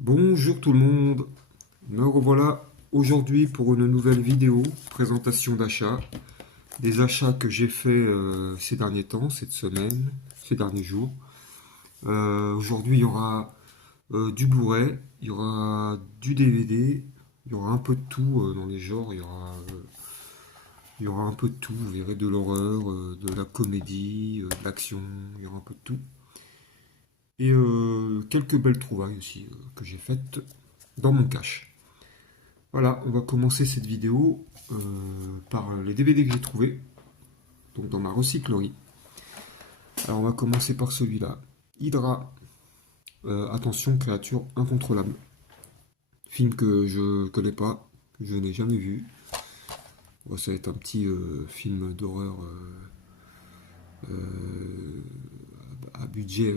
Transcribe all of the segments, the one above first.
Bonjour tout le monde, me revoilà aujourd'hui pour une nouvelle vidéo, présentation d'achats, des achats que j'ai fait ces derniers temps, cette semaine, ces derniers jours. Aujourd'hui il y aura du Blu-ray, il y aura du DVD, il y aura un peu de tout dans les genres, il y aura un peu de tout, vous verrez de l'horreur, de la comédie, de l'action, il y aura un peu de tout. Et quelques belles trouvailles aussi que j'ai faites dans mon cache. Voilà, on va commencer cette vidéo par les DVD que j'ai trouvés, donc dans ma recyclerie. Alors on va commencer par celui-là. Hydra, attention, créature incontrôlable. Film que je connais pas, que je n'ai jamais vu. Bon, ça va être un petit film d'horreur euh, à budget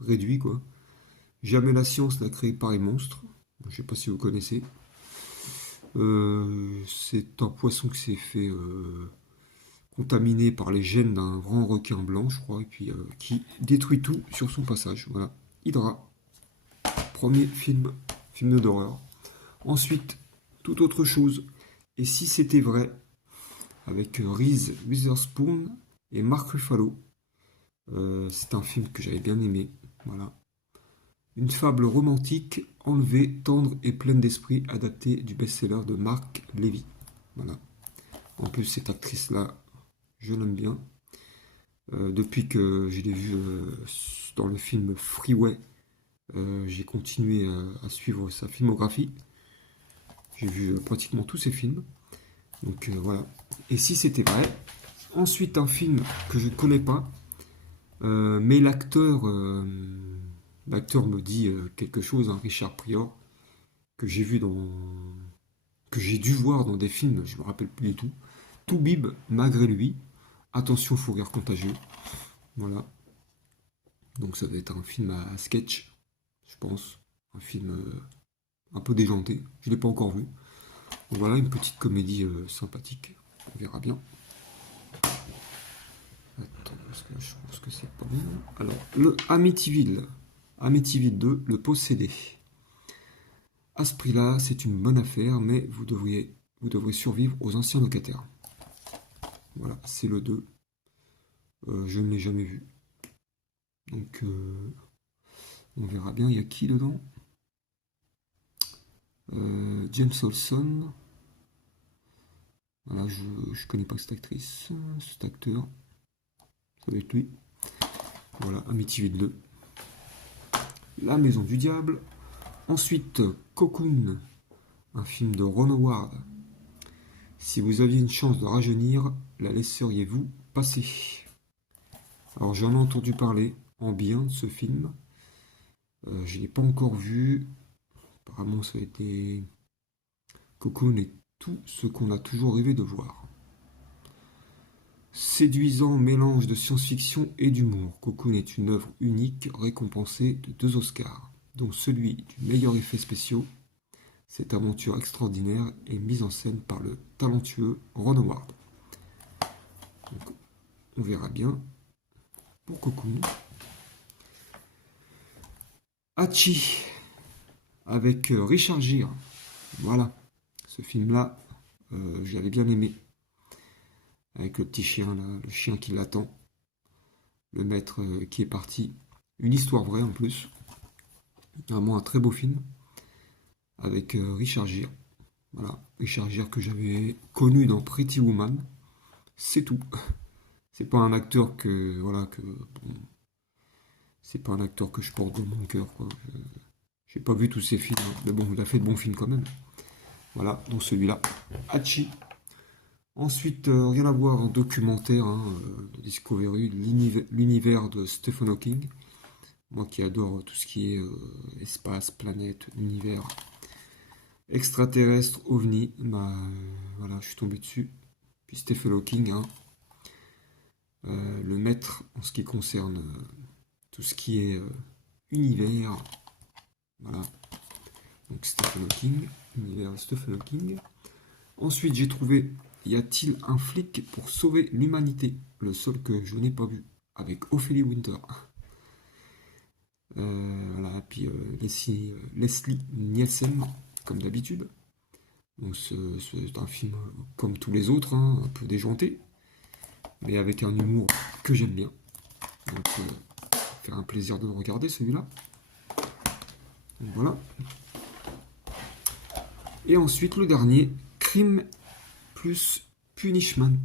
réduit, quoi. Jamais la science n'a créé pareil monstre. Je sais pas si vous connaissez. C'est un poisson qui s'est fait contaminé par les gènes d'un grand requin blanc, je crois, et puis qui détruit tout sur son passage. Voilà. Hydra, premier film d'horreur. Ensuite, toute autre chose. Et si c'était vrai, avec Reese Witherspoon et Mark Ruffalo. C'est un film que j'avais bien aimé. Voilà. Une fable romantique, enlevée, tendre et pleine d'esprit, adaptée du best-seller de Marc Levy. Voilà. En plus, cette actrice-là, je l'aime bien. Depuis que je l'ai vu dans le film Freeway, j'ai continué à suivre sa filmographie. J'ai vu pratiquement tous ses films. Donc voilà. Et si c'était vrai, ensuite un film que je ne connais pas, mais l'acteur me dit quelque chose, hein, Richard Pryor, que j'ai vu dans, que j'ai dû voir dans des films, je me rappelle plus du tout. Toubib, malgré lui. Attention, fou rire contagieux. Voilà. Donc ça va être un film à sketch, je pense. Un film un peu déjanté. Je ne l'ai pas encore vu. Donc voilà, une petite comédie sympathique. On verra bien. Attends, parce que là, je pense que c'est pas bon. Alors, le Amityville. Amityville 2, le possédé. À ce prix-là, c'est une bonne affaire, mais vous devrez survivre aux anciens locataires. Voilà, c'est le 2. Je ne l'ai jamais vu. Donc, on verra bien. Il y a qui dedans? James Olson. Voilà, je ne connais pas cette actrice, cet acteur. Ça va être lui. Voilà, Amityville 2. La Maison du Diable. Ensuite, Cocoon, un film de Ron Howard. Si vous aviez une chance de rajeunir, la laisseriez-vous passer? Alors j'en ai entendu parler en bien de ce film. Je ne l'ai pas encore vu. Apparemment ça a été Cocoon et tout ce qu'on a toujours rêvé de voir. Séduisant mélange de science-fiction et d'humour, Cocoon est une œuvre unique récompensée de 2 Oscars, dont celui du meilleur effet spéciaux. Cette aventure extraordinaire est mise en scène par le talentueux Ron Howard. Donc, on verra bien pour Cocoon. Hachi avec Richard Gere. Voilà, ce film-là, je l'avais bien aimé. Avec le petit chien, là, le chien qui l'attend. Le maître qui est parti. Une histoire vraie en plus. Vraiment un très beau film. Avec Richard Gere. Voilà, Richard Gere que j'avais connu dans Pretty Woman. C'est tout. C'est pas un acteur que. Voilà, que. Bon, c'est pas un acteur que je porte dans mon cœur, quoi. J'ai pas vu tous ses films, hein, mais bon, il a fait de bons films quand même. Voilà, donc celui-là. Hachi. Ensuite, rien à voir, un documentaire hein, de Discovery, l'univers de Stephen Hawking. Moi qui adore tout ce qui est espace, planète, univers, extraterrestre, ovni, bah voilà, je suis tombé dessus. Puis Stephen Hawking, hein, le maître en ce qui concerne tout ce qui est univers. Voilà, donc Stephen Hawking, univers de Stephen Hawking. Ensuite, j'ai trouvé Y a-t-il un flic pour sauver l'humanité? Le seul que je n'ai pas vu, avec Ophélie Winter. Voilà, puis Leslie Nielsen, comme d'habitude. Donc c'est un film comme tous les autres, hein, un peu déjanté, mais avec un humour que j'aime bien. Donc faire un plaisir de le regarder celui-là. Donc voilà. Et ensuite le dernier, Crime plus Punishment.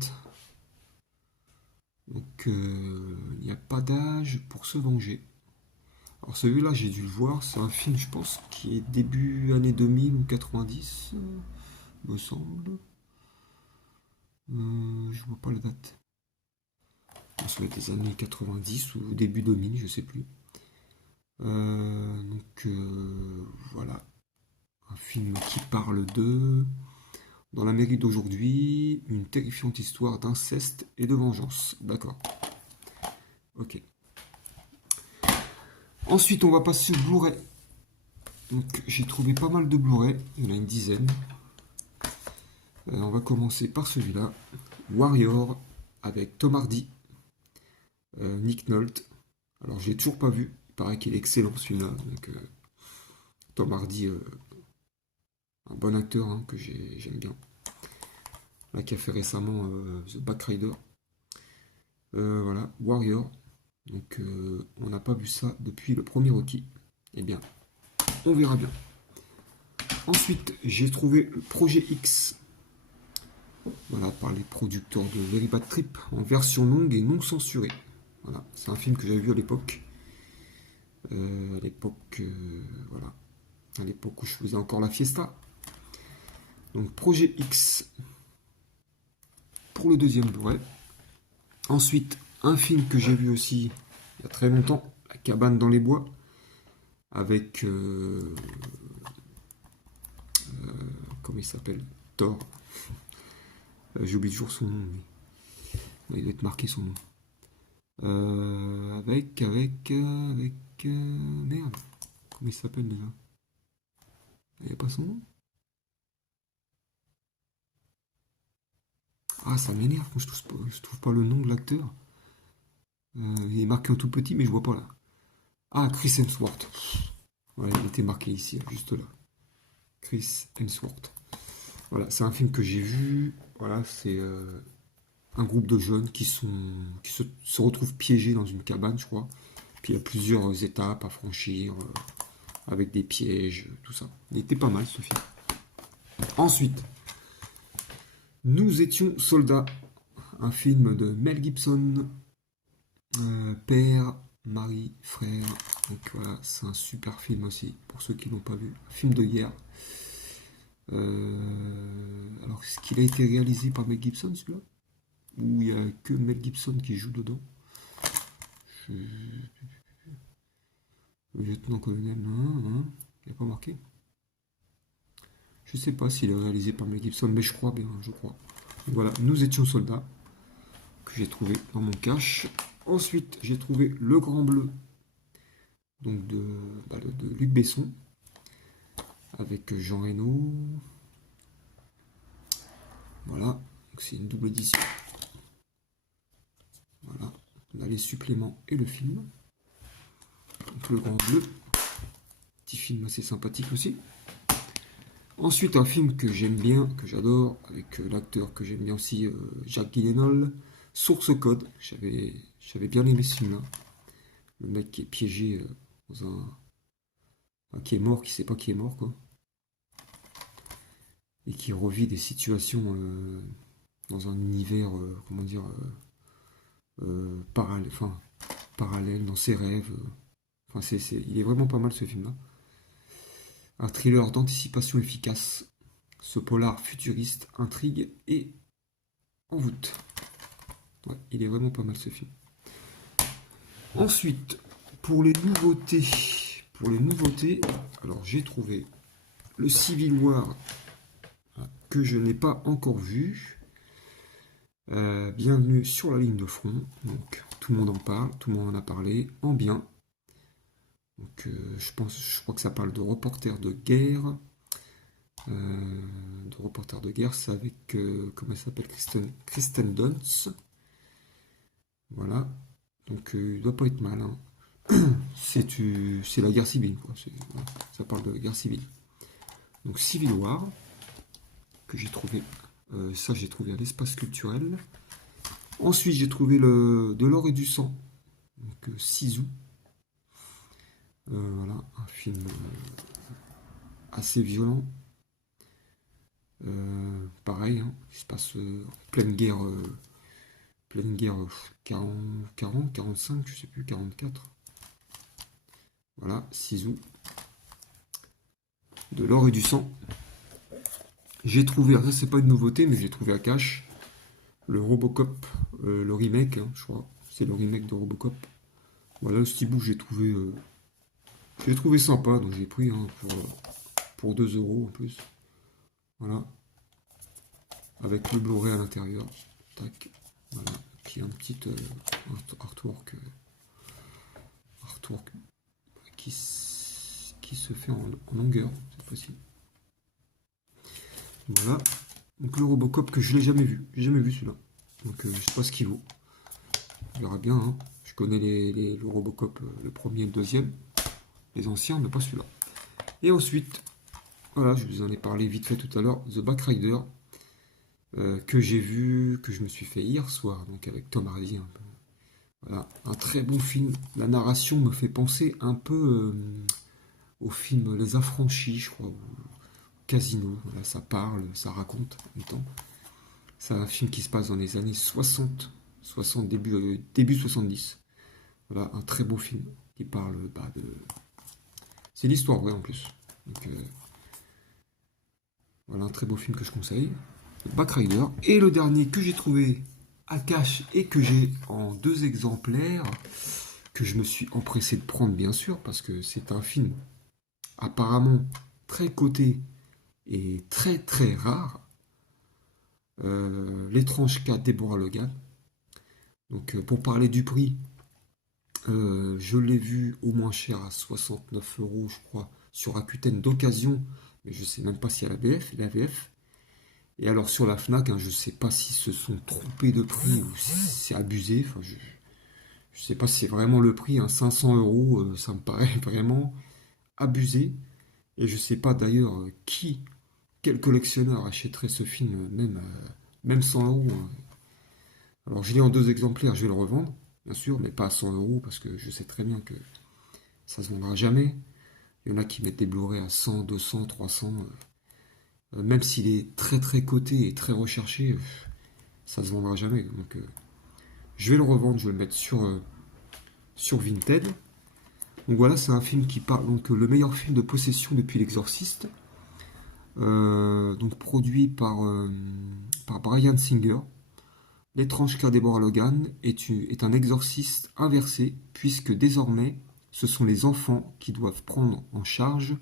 Donc il n'y a pas d'âge pour se venger. Alors celui-là j'ai dû le voir, c'est un film je pense qui est début année 2000 ou 90, me semble. Je vois pas la date. Ça va être des années 90 ou début 2000, je sais plus. Donc voilà, un film qui parle de, dans l'Amérique d'aujourd'hui, une terrifiante histoire d'inceste et de vengeance. D'accord. Ok. Ensuite, on va passer au Blu-ray. Donc j'ai trouvé pas mal de Blu-ray, il y en a une dizaine. On va commencer par celui-là, Warrior, avec Tom Hardy, Nick Nolte. Alors j'ai toujours pas vu, il paraît qu'il est excellent celui-là. Donc Tom Hardy, un bon acteur hein, que j'aime bien. Là qui a fait récemment The Backrider. Voilà, Warrior. Donc on n'a pas vu ça depuis le premier Rocky. Eh bien, on verra bien. Ensuite, j'ai trouvé le Projet X. Voilà, par les producteurs de Very Bad Trip, en version longue et non censurée. Voilà, c'est un film que j'avais vu à l'époque. Voilà, à l'époque où je faisais encore la fiesta. Donc Projet X pour le deuxième Blu-ray. Ensuite, un film que j'ai vu aussi il y a très longtemps, La cabane dans les bois, avec comment il s'appelle, Thor. J'oublie toujours son nom, mais il doit être marqué son nom. Merde, comment il s'appelle déjà? Il n'y a pas son nom? Ah, ça m'énerve quand je trouve pas le nom de l'acteur. Il est marqué en tout petit, mais je vois pas là. Ah, Chris Hemsworth. Ouais, il était marqué ici, juste là. Chris Hemsworth. Voilà, c'est un film que j'ai vu. Voilà, c'est un groupe de jeunes qui se retrouvent piégés dans une cabane, je crois. Puis il y a plusieurs étapes à franchir, avec des pièges, tout ça. Il était pas mal ce film. Ensuite, Nous étions soldats, un film de Mel Gibson, père, mari, frère. Donc voilà, c'est un super film aussi, pour ceux qui l'ont pas vu. Un film de guerre. Alors, est-ce qu'il a été réalisé par Mel Gibson, celui-là? Ou il n'y a que Mel Gibson qui joue dedans? Le lieutenant-colonel, il n'y a pas marqué. Je sais pas s'il est réalisé par Mel Gibson, mais je crois bien, je crois. Donc voilà, Nous étions soldats, que j'ai trouvé dans mon cache. Ensuite, j'ai trouvé Le Grand Bleu, donc de Luc Besson, avec Jean Reno. Voilà, c'est une double édition. Voilà, on a les suppléments et le film. Donc Le Grand Bleu, petit film assez sympathique aussi. Ensuite, un film que j'aime bien, que j'adore, avec l'acteur que j'aime bien aussi, Jacques Gyllenhaal, Source Code. J'avais bien aimé ce film-là. Le mec qui est piégé dans qui est mort, qui sait pas qui est mort, quoi. Et qui revit des situations dans un univers, comment dire, parallèle, dans ses rêves. Enfin, il est vraiment pas mal ce film-là. Un thriller d'anticipation efficace. Ce polar futuriste intrigue et envoûte. Ouais, il est vraiment pas mal ce film. Ensuite, pour les nouveautés, alors j'ai trouvé le Civil War que je n'ai pas encore vu. Bienvenue sur la ligne de front. Donc tout le monde en parle, tout le monde en a parlé en bien. Donc je crois que ça parle de reporters de guerre. C'est avec comment elle s'appelle, Kristen Dunst. Voilà. Donc il doit pas être mal, hein. c'est la guerre civile, quoi. Voilà, ça parle de la guerre civile. Donc Civil War, que j'ai trouvé, ça j'ai trouvé à l'espace culturel. Ensuite j'ai trouvé de l'or et du sang, donc Sisu. Voilà, un film assez violent. Pareil, hein, il se passe pleine guerre 40, 45, je sais plus, 44. Voilà, Sisu. De l'or et du sang. J'ai trouvé, ça c'est pas une nouveauté, mais j'ai trouvé à cash le Robocop, le remake, hein, je crois. C'est le remake de Robocop. Voilà, le steelbook j'ai trouvé sympa, donc j'ai pris hein, pour 2 euros en plus. Voilà. Avec le Blu-ray à l'intérieur. Tac. Voilà. Qui est un petit artwork qui se fait en longueur cette fois-ci. Voilà. Donc le Robocop que je l'ai jamais vu. J'ai jamais vu celui-là. Donc je sais pas ce qu'il vaut. On verra bien. Hein. Je connais le Robocop, le premier et le deuxième. Les anciens, mais pas celui-là. Et ensuite, voilà, je vous en ai parlé vite fait tout à l'heure, The Backrider, que j'ai vu, que je me suis fait hier soir, donc avec Tom Hardy. Un peu. Voilà, un très bon film. La narration me fait penser un peu au film Les Affranchis, je crois, ou Casino. Voilà, ça parle, ça raconte en même temps. C'est un film qui se passe dans les années 60, début 70. Voilà, un très beau film qui parle de... C'est l'histoire vraie en plus. Donc, voilà, un très beau film que je conseille. Backrider. Et le dernier que j'ai trouvé à cash et que j'ai en 2 exemplaires, que je me suis empressé de prendre bien sûr, parce que c'est un film apparemment très coté et très très rare. L'étrange cas Deborah Logan. Donc pour parler du prix, je l'ai vu au moins cher à 69 euros, je crois, sur Rakuten d'occasion, mais je sais même pas si y a la VF. Et alors sur la Fnac, hein, je sais pas si se sont trompés de prix ou si c'est abusé. Enfin, je sais pas si c'est vraiment le prix, hein, 500 euros, ça me paraît vraiment abusé. Et je sais pas d'ailleurs quel collectionneur achèterait ce film, même 100 euros. Hein. Alors je l'ai en 2 exemplaires, je vais le revendre, bien sûr, mais pas à 100 euros parce que je sais très bien que ça se vendra jamais. Il y en a qui mettent des Blu-ray à 100, 200, 300. Même s'il est très très coté et très recherché, ça se vendra jamais. Donc je vais le revendre, je vais le mettre sur Vinted. Donc voilà, c'est un film qui parle, donc le meilleur film de possession depuis l'Exorciste. Donc produit par Bryan Singer. L'étrange cas Deborah Logan est un exorciste inversé, puisque désormais, ce sont les enfants qui doivent prendre en charge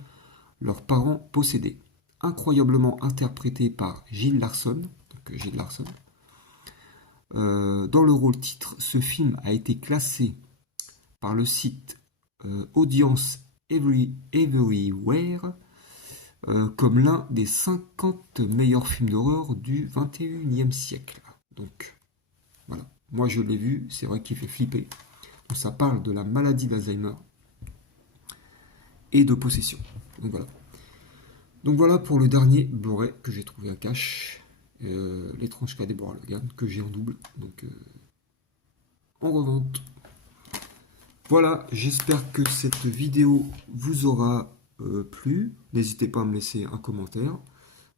leurs parents possédés. Incroyablement interprété par Gilles Larson. Donc, Gilles Larson. Dans le rôle titre, ce film a été classé par le site Audience Everywhere comme l'un des 50 meilleurs films d'horreur du 21e siècle. Donc, voilà. Moi, je l'ai vu, c'est vrai qu'il fait flipper. Donc, ça parle de la maladie d'Alzheimer et de possession. Donc, voilà. Donc, voilà pour le dernier Blu-ray que j'ai trouvé à cash. L'étrange cas Deborah Logan, que j'ai en double. Donc, en revente. Voilà, j'espère que cette vidéo vous aura plu. N'hésitez pas à me laisser un commentaire,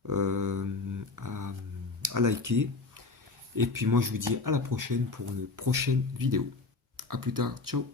à liker. Et puis moi je vous dis à la prochaine pour une prochaine vidéo. A plus tard, ciao.